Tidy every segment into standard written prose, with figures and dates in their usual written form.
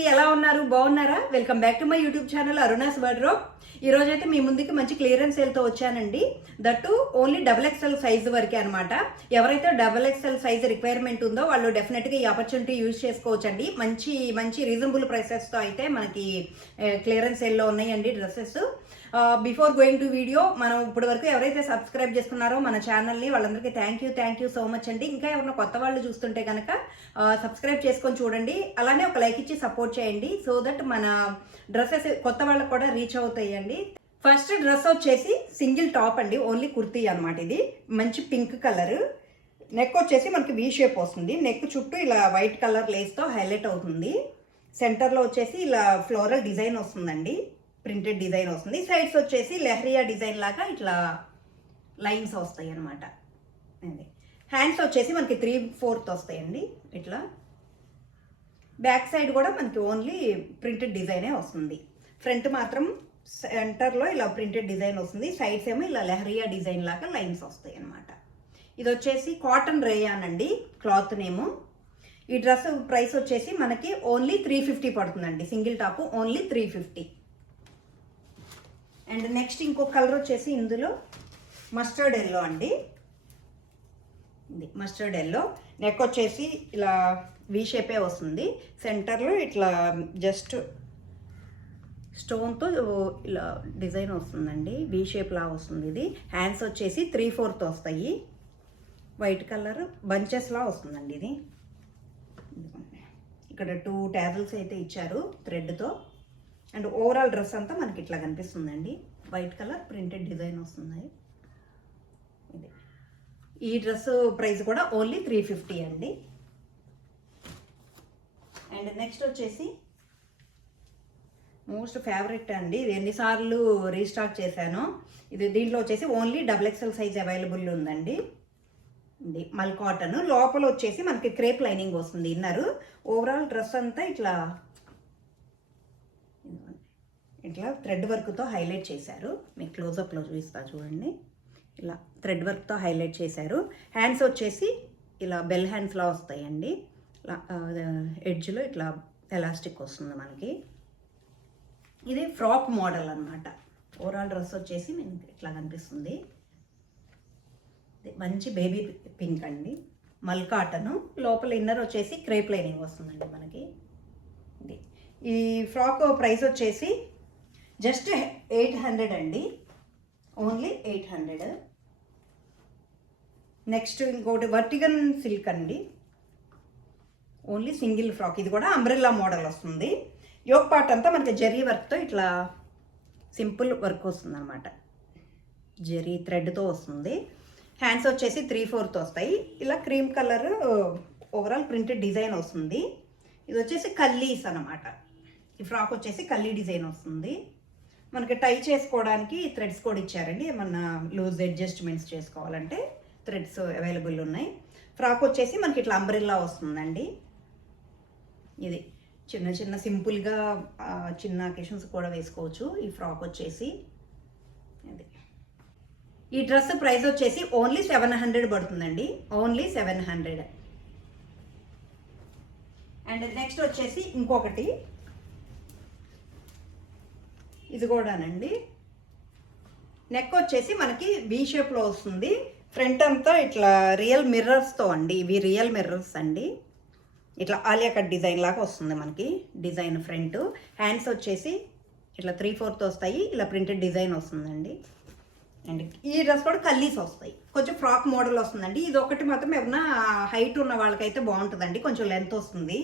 అందరికీ ఎలా ఉన్నారు? బాగున్నారా? Welcome back to my YouTube channel Aruna's wardrobe. ఈ రోజు అయితే మీ ముందుకి మంచి క్లియరెన్స్ సేల్తో వచ్చానండి. దట్టు ఓన్లీ XXL సైజు వరకే అనమాట. ఎవరైతే XXL సైజ్ రిక్వైర్మెంట్ ఉందో వాళ్ళు డెఫినెట్గా ఈ ఆపర్చునిటీ యూజ్ చేసుకోవచ్చండి. మంచి మంచి రీజనబుల్ ప్రైసెస్తో అయితే మనకి క్లియరెన్స్ సేల్లో ఉన్నాయండి dresses. Before going to video, మనం ఇప్పటి వరకు ఎవరైతే సబ్స్క్రైబ్ చేసుకున్నారో మన ఛానల్ని వాళ్ళందరికీ థ్యాంక్ యూ సో మచ్ అండి. ఇంకా ఎవరైనా కొత్త వాళ్ళు చూస్తుంటే కనుక సబ్స్క్రైబ్ చేసుకొని చూడండి, అలానే ఒక లైక్ ఇచ్చి సపోర్ట్ చేయండి. సో దట్ మన డ్రెస్సెస్ కొత్త వాళ్ళకు కూడా రీచ్ అవుతాయండి. ఫస్ట్ డ్రెస్ వచ్చేసి సింగిల్ టాప్ అండి, ఓన్లీ కుర్తీ అనమాట. ఇది మంచి పింక్ కలర్. నెక్ వచ్చేసి మనకి వీ షేప్ వస్తుంది. నెక్ చుట్టూ ఇలా వైట్ కలర్ లేస్తో హైలైట్ అవుతుంది. సెంటర్లో వచ్చేసి ఇలా ఫ్లోరల్ డిజైన్ వస్తుందండి, ప్రింటెడ్ డిజైన్ వస్తుంది. సైడ్స్ వచ్చేసి లెహరియా డిజైన్ లాగా ఇట్లా లైన్స్ వస్తాయి అనమాట. హ్యాండ్స్ వచ్చేసి మనకి 3/4 వస్తాయండి ఇట్లా. బ్యాక్ సైడ్ కూడా మనకి ఓన్లీ ప్రింటెడ్ డిజైనే వస్తుంది. ఫ్రంట్ మాత్రం సెంటర్లో ఇలా ప్రింటెడ్ డిజైన్ వస్తుంది. సైడ్స్ ఏమో ఇలా లెహరియా డిజైన్ లాగా లైన్స్ వస్తాయి అనమాట. ఇది వచ్చేసి కాటన్ రేయాన్ అండి, క్లాత్ నేము. ఈ డ్రెస్ ప్రైస్ వచ్చేసి మనకి ఓన్లీ 350 పడుతుందండి. Single top only 350. And next ఇంకొక కలర్ వచ్చేసి ఇందులో మస్టర్డ్ ఎల్లో అండి. ఇది మస్టర్డ్ ఎల్లో. నెక్ వచ్చేసి ఇలా వీ షేపే వస్తుంది. సెంటర్లో ఇట్లా జస్ట్ స్టోన్తో ఇలా డిజైన్ వస్తుందండి, వీ షేప్ లా వస్తుంది. ఇది హ్యాండ్స్ వచ్చేసి 3/4 వస్తాయి. వైట్ కలర్ బంచెస్లా వస్తుందండి ఇది. ఇక్కడ 2 టాజల్స్ అయితే ఇచ్చారు థ్రెడ్తో. అండ్ ఓవరాల్ డ్రెస్ అంతా మనకి ఇట్లా కనిపిస్తుందండి. వైట్ కలర్ ప్రింటెడ్ డిజైన్ వస్తుంది. ఇది ఈ డ్రెస్ ప్రైస్ కూడా ఓన్లీ 350 అండి. అండ్ నెక్స్ట్ వచ్చేసి మోస్ట్ ఫేవరెట్ అండి, ఇది ఎన్నిసార్లు రీస్టాక్ చేశాను. ఇది దీంట్లో వచ్చేసి ఓన్లీ XXL సైజ్ అవైలబుల్ ఉందండి. ఇది మల్ కాటన్. లోపల వచ్చేసి మనకి క్రేప్ లైనింగ్ వస్తుంది ఇన్నర్. ఓవరాల్ డ్రెస్ అంతా ఇట్లా ఇట్లా థ్రెడ్ వర్క్తో హైలైట్ చేశారు. మీకు క్లోజప్లో చూపిస్తా చూడండి. ఇలా థ్రెడ్ వర్క్తో హైలైట్ చేశారు. హ్యాండ్స్ వచ్చేసి ఇలా బెల్ హ్యాండ్స్లా వస్తాయండి. ఎడ్జ్లో ఇట్లా ఎలాస్టిక్ వస్తుంది మనకి. ఇది ఫ్రాక్ మోడల్ అనమాట. ఓవరాల్ డ్రెస్ వచ్చేసి మీకు ఇట్లా కనిపిస్తుంది. మంచి బేబీ పింక్ అండి, మల్ కాటన్. లోపల ఇన్నర్ వచ్చేసి క్రేప్ లైనింగ్ వస్తుందండి మనకి. ఇది ఈ ఫ్రాక్ ప్రైస్ వచ్చేసి జస్ట్ 800 అండి, ఓన్లీ 800. నెక్స్ట్ ఇంకోటి వర్టిగన్ సిల్క్ అండి, ఓన్లీ సింగిల్ ఫ్రాక్. ఇది కూడా అంబ్రెల్లా మోడల్ వస్తుంది. యోక్ పార్ట్ అంతా మనకి జరీ వర్క్తో ఇట్లా సింపుల్ వర్క్ వస్తుంది అనమాట. జరీ థ్రెడ్తో వస్తుంది. హ్యాండ్స్ వచ్చేసి 3/4 వస్తాయి. ఇలా cream colour overall printed design వస్తుంది. ఇది వచ్చేసి కల్లీస్ అనమాట. ఈ ఫ్రాక్ వచ్చేసి కల్లీ డిజైన్ వస్తుంది. మనకి టై చేసుకోవడానికి థ్రెడ్స్ కూడా ఇచ్చారండి. ఏమన్నా లూజ్ అడ్జస్ట్మెంట్స్ చేసుకోవాలంటే థ్రెడ్స్ అవైలబుల్ ఉన్నాయి. ఫ్రాక్ వచ్చేసి మనకి ఇట్లా అంబ్రెల్లా వస్తుందండి. ఇది చిన్న చిన్న సింపుల్గా చిన్న అకేషన్స్ కూడా వేసుకోవచ్చు. ఈ ఫ్రాక్ వచ్చేసి ఇది. ఈ డ్రెస్ ప్రైస్ వచ్చేసి ఓన్లీ 700 పడుతుందండి, ఓన్లీ 700. అండ్ నెక్స్ట్ వచ్చేసి ఇంకొకటి, ఇది కూడానండి. నెక్ వచ్చేసి మనకి వీ షేప్లో వస్తుంది. ఫ్రంట్ అంతా ఇట్లా రియల్ మిర్రర్స్తో అండి. ఇవి రియల్ మిర్రర్స్ అండి. ఇట్లా ఆలియా కట్ డిజైన్ లాగా వస్తుంది మనకి డిజైన్ ఫ్రంట్. హ్యాండ్స్ వచ్చేసి ఇట్లా 3/4 వస్తాయి. ఇలా ప్రింటెడ్ డిజైన్ వస్తుందండి. అండ్ ఈ డ్రెస్ కూడా కల్లీస్ వస్తాయి. కొంచెం ఫ్రాక్ మోడల్ వస్తుందండి. ఇది ఒకటి మాత్రం ఏమన్నా హైట్ ఉన్న వాళ్ళకైతే బాగుంటుందండి, కొంచెం లెంత్ వస్తుంది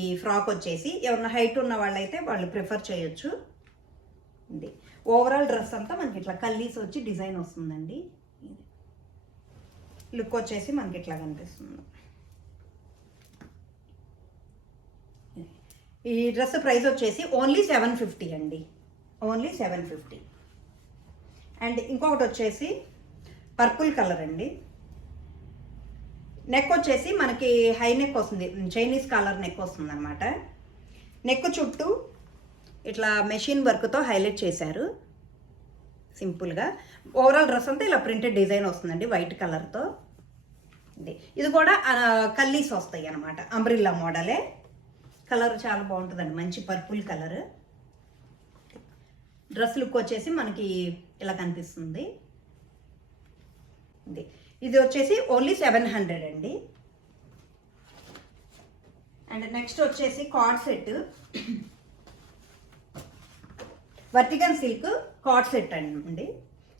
ఈ ఫ్రాక్ వచ్చేసి. ఎవరన్నా హైట్ ఉన్న వాళ్ళైతే వాళ్ళు ప్రిఫర్ చేయొచ్చు. ఇది ఓవరాల్ డ్రెస్ అంతా మనకి ఇట్లా కల్లీస్ వచ్చి డిజైన్ వస్తుందండి. లుక్ వచ్చేసి మనకి ఇట్లా కనిపిస్తుంది. ఈ డ్రెస్ ప్రైస్ వచ్చేసి ఓన్లీ 750 అండి, ఓన్లీ 750. అండ్ ఇంకొకటి వచ్చేసి పర్పుల్ కలర్ అండి. నెక్ వచ్చేసి మనకి హై నెక్ వస్తుంది, చైనీస్ కాలర్ నెక్ వస్తుంది అనమాట. నెక్ చుట్టూ ఇట్లా మెషిన్ వర్క్తో హైలైట్ చేశారు సింపుల్గా. ఓవరాల్ డ్రెస్ అంతా ఇలా ప్రింటెడ్ డిజైన్ వస్తుందండి వైట్ కలర్తో. ఇది కూడా కల్లీస్ వస్తాయి అనమాట, అంబ్రిల్లా మోడలే. కలర్ చాలా బాగుంటుందండి, మంచి పర్పుల్ కలర్. డ్రెస్ లుక్ వచ్చేసి మనకి ఇలా కనిపిస్తుంది. ఇది వచ్చేసి ఓన్లీ 700 అండి. అండ్ నెక్స్ట్ వచ్చేసి కార్డ్ సెట్, వర్టికన్ సిల్క్ కార్డ్ సెట్ అండి.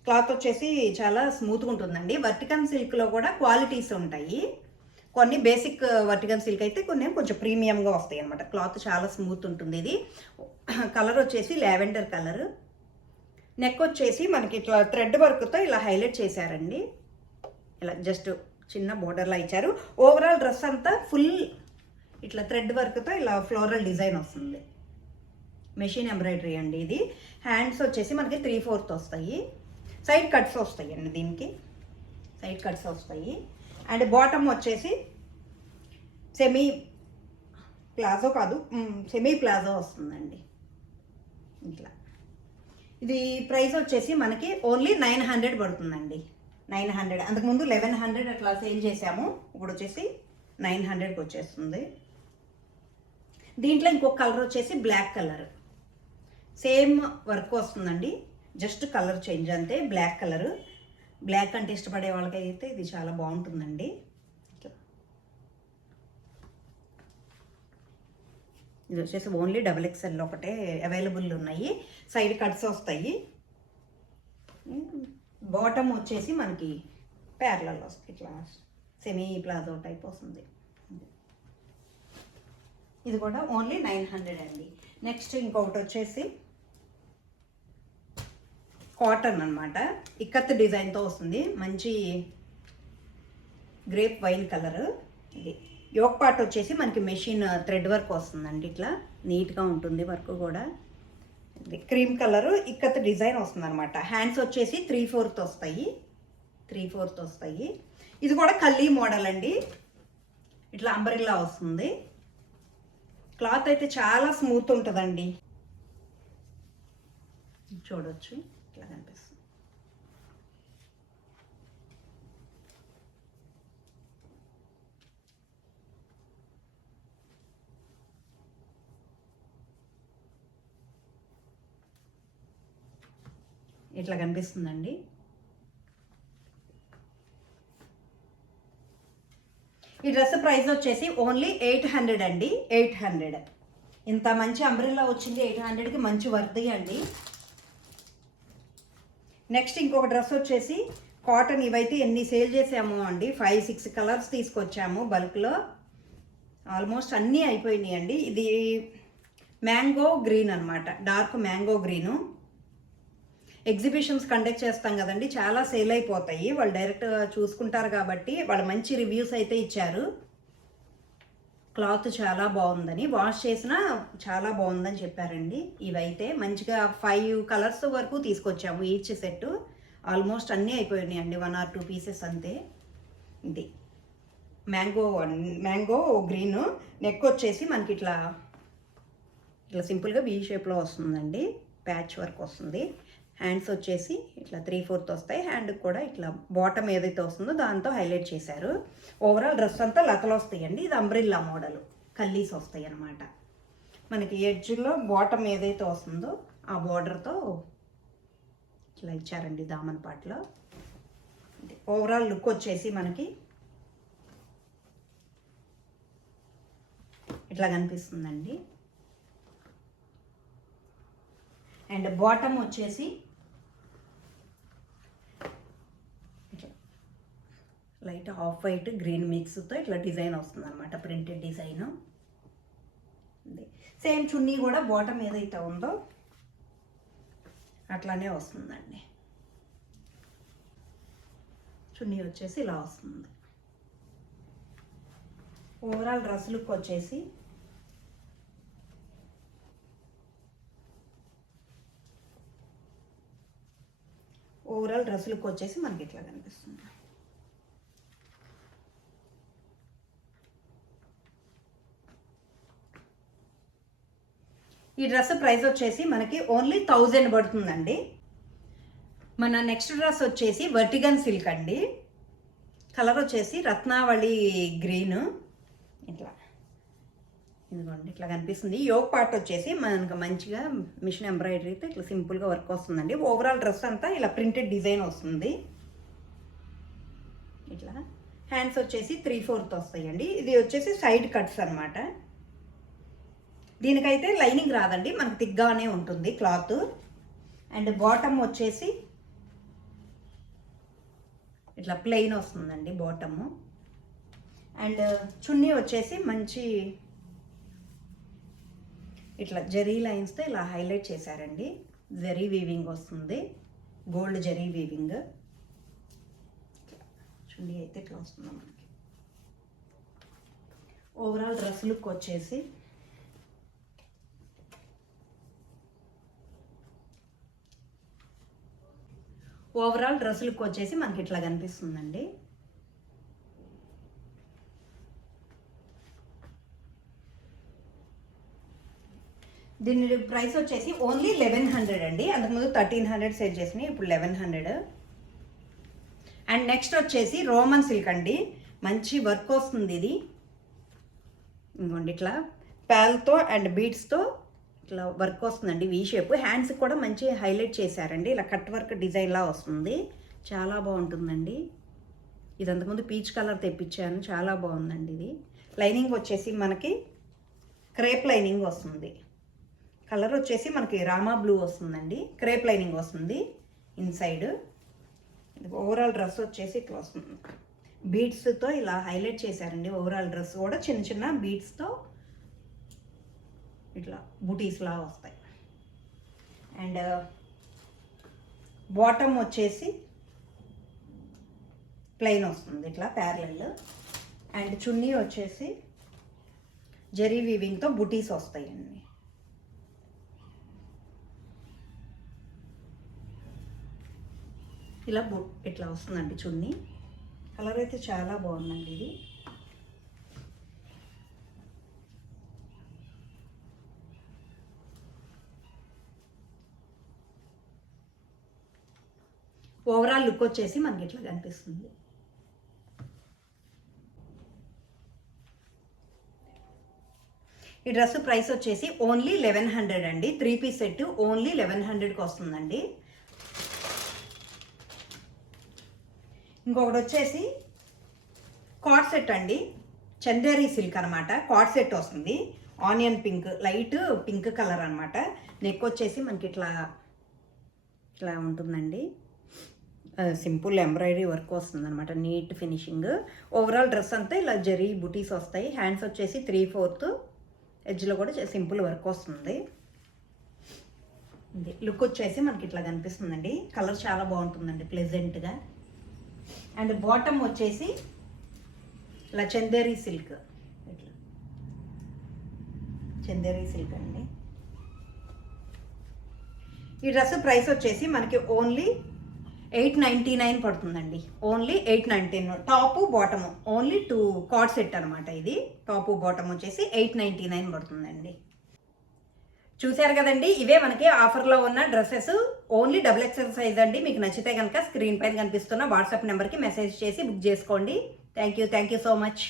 క్లాత్ వచ్చేసి చాలా స్మూత్గా ఉంటుందండి. వర్టికన్ సిల్క్లో కూడా క్వాలిటీస్ ఉంటాయి. కొన్ని బేసిక్ వర్టికన్ సిల్క్ అయితే కొన్ని కొంచెం ప్రీమియంగా వస్తాయి అనమాట. క్లాత్ చాలా స్మూత్ ఉంటుంది. ఇది కలర్ వచ్చేసి లావెండర్ కలర్. నెక్ వచ్చేసి మనకి ఇట్లా థ్రెడ్ వర్క్తో ఇలా హైలైట్ చేశారండి. ఇలా జస్ట్ చిన్న బోర్డర్లా ఇచ్చారు. ఓవరాల్ డ్రెస్ అంతా ఫుల్ ఇట్లా థ్రెడ్ వర్క్తో ఇలా ఫ్లోరల్ డిజైన్ వస్తుంది. మెషిన్ ఎంబ్రాయిడరీ అండి ఇది. హ్యాండ్స్ వచ్చేసి మనకి 3/4 వస్తాయి. సైడ్ కట్స్ వస్తాయి అండి, దీనికి సైడ్ కట్స్ వస్తాయి. అండ్ బాటమ్ వచ్చేసి సెమీ ప్లాజో కాదు, సెమీ ప్లాజో వస్తుందండి ఇట్లా. ఇది ప్రైస్ వచ్చేసి మనకి ఓన్లీ 900 పడుతుందండి. 900, అంతకుముందు 1100 అట్లా సేల్ చేసాము. ఇప్పుడు వచ్చేసి 900కి వచ్చేస్తుంది. దీంట్లో ఇంకొక కలర్ వచ్చేసి బ్లాక్ కలర్, సేమ్ వర్క్ వస్తుందండి, జస్ట్ కలర్ చేంజ్ అంతే. బ్లాక్ కలర్, బ్లాక్ అంటే ఇష్టపడే వాళ్ళకైతే ఇది చాలా బాగుంటుందండి. ఇది వచ్చేసి ఓన్లీ XXL ఒకటే అవైలబుల్ ఉన్నాయి. సైడ్ కట్స్ వస్తాయి. బాటమ్ వచ్చేసి మనకి ప్యారలల్ వస్తుంది, ఇట్లా సెమీ ప్లాజో టైప్ వస్తుంది. ఇది కూడా ఓన్లీ 900 అండి. నెక్స్ట్ ఇంకొకటి వచ్చేసి కాటన్ అనమాట, ఇక్కత్ డిజైన్తో వస్తుంది. మంచి గ్రేప్ వైన్ కలర్. ఇది యోక్ పార్ట్ వచ్చేసి మనకి మెషిన్ థ్రెడ్ వర్క్ వస్తుందండి. ఇట్లా నీట్గా ఉంటుంది వర్క్ కూడా. ఇది క్రీమ్ కలర్ ఇక్కత్ డిజైన్ వస్తుంది అనమాట. హ్యాండ్స్ వచ్చేసి 3/4 వస్తాయి, 3/4 వస్తాయి. ఇది కూడా కల్లీ మోడల్ అండి, ఇట్లా అంబ్రెల్లా వస్తుంది. క్లాత్ అయితే చాలా స్మూత్ ఉంటుందండి, చూడొచ్చు ఇట్లా కనిపిస్తుంది. ఇట్లా కనిపిస్తుందండి. ఈ డ్రెస్ ప్రైస్ వచ్చేసి ఓన్లీ 800 అండి. 800, ఇంత మంచి అంబ్రెల్లా వచ్చింది 800కి, మంచి వర్తీ అండి. నెక్స్ట్ ఇంకొక డ్రెస్ వచ్చేసి కాటన్. ఇవైతే ఎన్ని సేల్ చేసామో అండి, 5-6 కలర్స్ తీసుకొచ్చాము బల్క్లో. ఆల్మోస్ట్ అన్నీ అయిపోయినాయి అండి. ఇది మ్యాంగో గ్రీన్ అనమాట, dark mango green. Exhibitions conduct చేస్తాం కదండి, చాలా సేల్ అయిపోతాయి. వాళ్ళు డైరెక్ట్ చూసుకుంటారు కాబట్టి వాళ్ళు మంచి రివ్యూస్ అయితే ఇచ్చారు. క్లాత్ చాలా బాగుందని, వాష్ చేసినా చాలా బాగుందని చెప్పారండి. ఇవైతే మంచిగా 5 కలర్స్ వరకు తీసుకొచ్చాము ఈచ్ సెట్. ఆల్మోస్ట్ అన్నీ అయిపోయినాయి అండి, 1 or 2 పీసెస్ అంతే. ఇది మ్యాంగో గ్రీన్. నెక్ వచ్చేసి మనకి ఇట్లా సింపుల్గా వీ షేప్లో వస్తుందండి, ప్యాచ్ వర్క్ వస్తుంది. హ్యాండ్స్ వచ్చేసి ఇట్లా 3/4 వస్తాయి. హ్యాండ్కి కూడా ఇట్లా బాటమ్ ఏదైతే వస్తుందో దాంతో హైలైట్ చేశారు. ఓవరాల్ డ్రెస్ అంతా లతలు వస్తాయండి. ఇది అంబ్రిల్లా మోడల్, కల్లీస్ వస్తాయి అన్నమాట. మనకి ఎడ్జ్లో బాటమ్ ఏదైతే వస్తుందో ఆ బార్డర్తో ఇట్లా ఇచ్చారండి దామన్ పార్ట్లో. ఓవరాల్ లుక్ వచ్చేసి మనకి ఇట్లా కనిపిస్తుందండి. అండ్ బాటమ్ వచ్చేసి లైట్ ఆఫ్ వైట్ గ్రీన్ మిక్స్తో ఇట్లా డిజైన్ వస్తుంది అనమాట, ప్రింటెడ్ డిజైన్. సేమ్ చున్నీ కూడా బాటమ్ ఏదైతే ఉందో అట్లానే వస్తుందండి. చున్నీ వచ్చేసి ఇలా వస్తుంది. ఓవరాల్ డ్రెస్ లుక్ వచ్చేసి మనకి ఇట్లా కనిపిస్తుంది. ఈ డ్రెస్ ప్రైస్ వచ్చేసి మనకి ఓన్లీ 1000 పడుతుందండి. మన నెక్స్ట్ డ్రెస్ వచ్చేసి వర్టికన్ సిల్క్ అండి. కలర్ వచ్చేసి రత్నావళి గ్రీన్. ఇట్లా ఇదిగోండి ఇట్లా కనిపిస్తుంది. యోగ్ పార్ట్ వచ్చేసి మనకు మంచిగా మిషన్ ఎంబ్రాయిడరీతో ఇట్లా సింపుల్గా వర్క్ వస్తుందండి. ఓవరాల్ డ్రెస్ అంతా ఇలా ప్రింటెడ్ డిజైన్ వస్తుంది. ఇట్లా హ్యాండ్స్ వచ్చేసి 3/4 వస్తాయండి. ఇది వచ్చేసి సైడ్ కట్స్ అనమాట. దీనికైతే లైనింగ్ రాదండి, మనకు తిగ్గానే ఉంటుంది క్లాత్. అండ్ బాటమ్ వచ్చేసి ఇట్లా ప్లెయిన్ వస్తుందండి బాటము. అండ్ చున్నీ వచ్చేసి మంచి ఇట్లా జరీ లైన్స్తో ఇలా హైలైట్ చేశారండి. జరీ వీవింగ్ వస్తుంది, గోల్డ్ జరీ వీవింగ్. చున్నీ అయితే ఇట్లా వస్తుంది మనకి. ఓవరాల్ డ్రెస్ లుక్ వచ్చేసి మనకి ఇట్లా కనిపిస్తుందండి. దీని ప్రైస్ వచ్చేసి ఓన్లీ 1100 అండి. అంతకుముందు 1300 సేల్ చేసినాయి, ఇప్పుడు 1100. అండ్ నెక్స్ట్ వచ్చేసి రోమన్ సిల్క్ అండి. మంచి వర్క్ వస్తుంది ఇది. ఇంకోండి ఇట్లా ప్యాల్తో అండ్ బీడ్స్తో ఇట్లా వర్క్ వస్తుందండి, వీ షేప్. హ్యాండ్స్ కూడా మంచి హైలైట్ చేశారండి, ఇలా కట్ వర్క్ డిజైన్లా వస్తుంది. చాలా బాగుంటుందండి. ఇది అంతకుముందు పీచ్ కలర్ తెప్పించాను, చాలా బాగుందండి ఇది. లైనింగ్ వచ్చేసి మనకి క్రేప్ లైనింగ్ వస్తుంది. కలర్ వచ్చేసి మనకి రామా బ్లూ వస్తుందండి, క్రేప్ లైనింగ్ వస్తుంది ఇన్సైడ్. ఓవరాల్ డ్రెస్ వచ్చేసి ఇట్లా వస్తుంది. బీడ్స్తో ఇలా హైలైట్ చేశారండి. ఓవరాల్ డ్రెస్ కూడా చిన్న చిన్న బీడ్స్తో ఇట్లా బుటీస్లా వస్తాయి. అండ్ బాటమ్ వచ్చేసి ప్లెయిన్ వస్తుంది ఇట్లా ప్యారలల్. అండ్ చున్నీ వచ్చేసి జరీ వీవింగ్తో బుటీస్ వస్తాయండి. ఇలా ఇట్లా వస్తుందండి చున్నీ. కలర్ అయితే చాలా బాగుందండి ఇది. ఓవరాల్ లుక్ వచ్చేసి మనకి ఇట్లా కనిపిస్తుంది. ఈ డ్రెస్ ప్రైస్ వచ్చేసి ఓన్లీ 1100 అండి. 3 పీస్ సెట్ ఓన్లీ 1100కి వస్తుందండి. ఇంకొకటి వచ్చేసి కార్డ్ సెట్ అండి, చందేరి సిల్క్ అనమాట. కార్డ్ సెట్ వస్తుంది, onion pink, light pink colour అనమాట. నెక్ వచ్చేసి మనకి ఇట్లా ఇట్లా ఉంటుందండి. సింపుల్ ఎంబ్రాయిడరీ వర్క్ వస్తుంది అనమాట, నీట్ ఫినిషింగ్. ఓవరాల్ డ్రెస్ అంతా ఇలా జరీ బుటీస్ వస్తాయి. హ్యాండ్స్ వచ్చేసి 3/4, ఎడ్జ్లో కూడా సింపుల్ వర్క్ వస్తుంది. లుక్ వచ్చేసి మనకి ఇట్లా కనిపిస్తుందండి. కలర్ చాలా బాగుంటుందండి, ప్లెజెంట్గా. అండ్ బాటమ్ వచ్చేసి ఇలా చందేరి సిల్క్, ఇట్లా చందేరి సిల్క్ అండి. ఈ డ్రెస్ ప్రైస్ వచ్చేసి మనకి ఓన్లీ 899 పడుతుందండి. Only 899. Top bottom only 2 card set అనమాట ఇది. టాపు బాటమ్ వచ్చేసి 899 పడుతుందండి. చూశారు కదండి, ఇవే మనకి ఆఫర్లో ఉన్న డ్రెస్సెస్. ఓన్లీ XXL సైజ్ అండి. మీకు నచ్చితే కనుక స్క్రీన్ పైన కనిపిస్తున్న వాట్సాప్ నెంబర్కి మెసేజ్ చేసి బుక్ చేసుకోండి. Thank you so much.